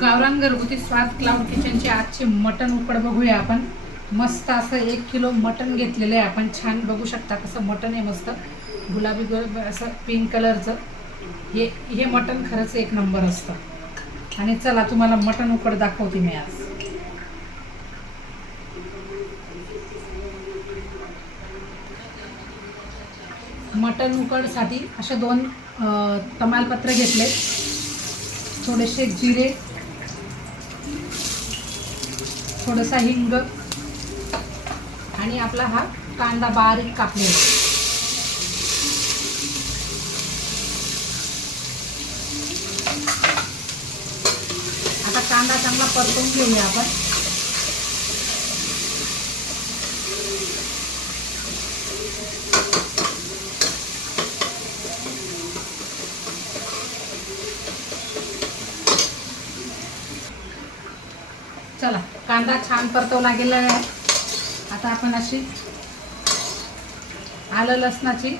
गावरान घरगुती स्वाद क्लाउड किचनचे आजचे मटन उकड बघूया आपण. मस्त असं एक किलो मटन घेतलेलं आहे आपण. छान बघू शकता कसं मटन आहे मस्त. गुलाबी गुलाब असं पिंक कलरचं हे हे मटन खरंच एक नंबर असतं. आणि चला तुम्हाला मटन उकड दाखवते मी आज. मटण उकडसाठी असे दोन तमालपत्र घेतले. थोडेसे जिरे थोडासा हिंग आणि आपला हा कांदा बारीक कापलेला. आता कांदा चांगला परतून घेऊया आपण. चला कांदा छान परतवला गेला आहे आता आपण अशी आलं लसणाची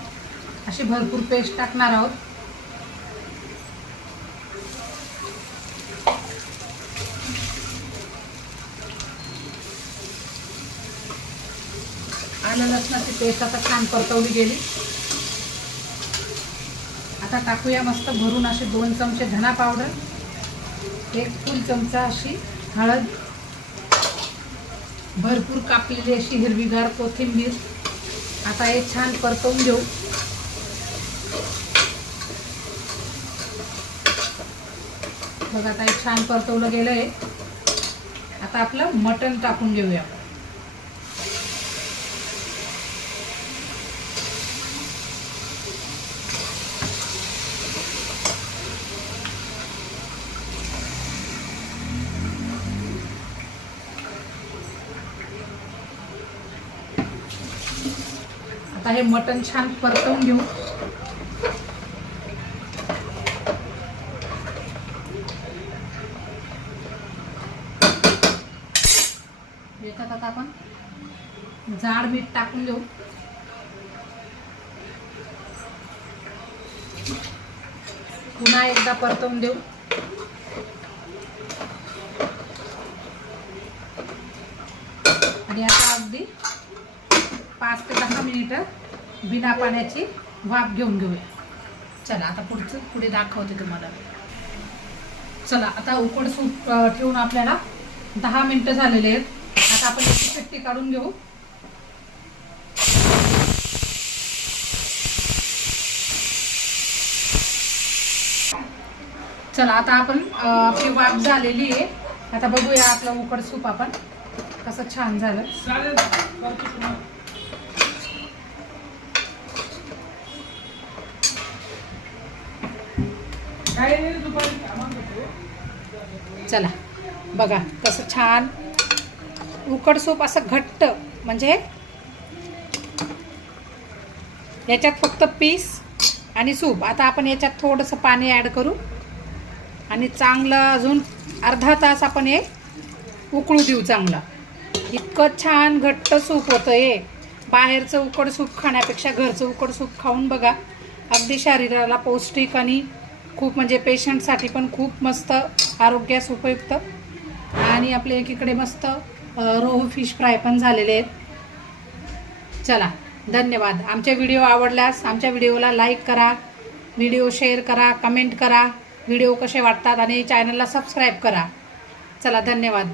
अशी भरपूर पेस्ट टाकणार आहोत. आलं लसणाची पेस्ट आता छान परतवली गेली. आता टाकूया मस्त भरून असे दोन चमचे धना पावडर एक फुल चमचा अशी हळद भरपूर कापलेली अशी हिरवीगार कोथिंबीर. आता हे छान परतवून घेऊ. बघा आता हे छान परतवलं गेलं आहे आता आपलं मटण टाकून घेऊया. आता हे मटण छान परतवून घेऊ. याच्यात आता आपण. जाड मीठ टाकून देऊ. पुन्हा एकदा परतवून देऊ. आणि आता अगदी पाच ते दहा मिनिटं बिना पाण्याची वाफ घेऊन घेऊया. चला आता पुढचं पुढे दाखवते तुम्हाला. चला आता उकड सूप ठेवून आपल्याला दहा मिनिटं झालेले आहेत. आता आपण याची चट्टी काढून घेऊ. चला आता आपण आपली वाफ झालेली आहे. आता बघूया आपलं उकड सूप आपण कसं छान झालं. चला. बघा कसं छान. उकड सूप असं घट्ट म्हणजे याच्यात फक्त पीस आणि सूप. आता आपण याच्यात थोडंसं पाणी ॲड करू. आणि चांगलं अजून अर्धा तास आपण हे उकळू देऊ चांगलं. इतकं छान घट्ट सूप होतं हे. बाहेरचं उकड सूप खाण्यापेक्षा घरचं उकड सूप खाऊन बघा. अगदी शरीराला पौष्टिक आणि खूप म्हणजे पेशंटसाठी पण खूप मस्त आरोग्यास उपयुक्त. आणि आपले एकीकडे मस्त रोहू फिश फ्राय पण झालेले आहेत. चला धन्यवाद. आमचे व्हिडिओ आवडल्यास आमच्या व्हिडिओला लाईक करा व्हिडिओ शेअर करा कमेंट करा व्हिडिओ कसे वाटतात आणि चॅनलला सबस्क्राईब करा. चला धन्यवाद.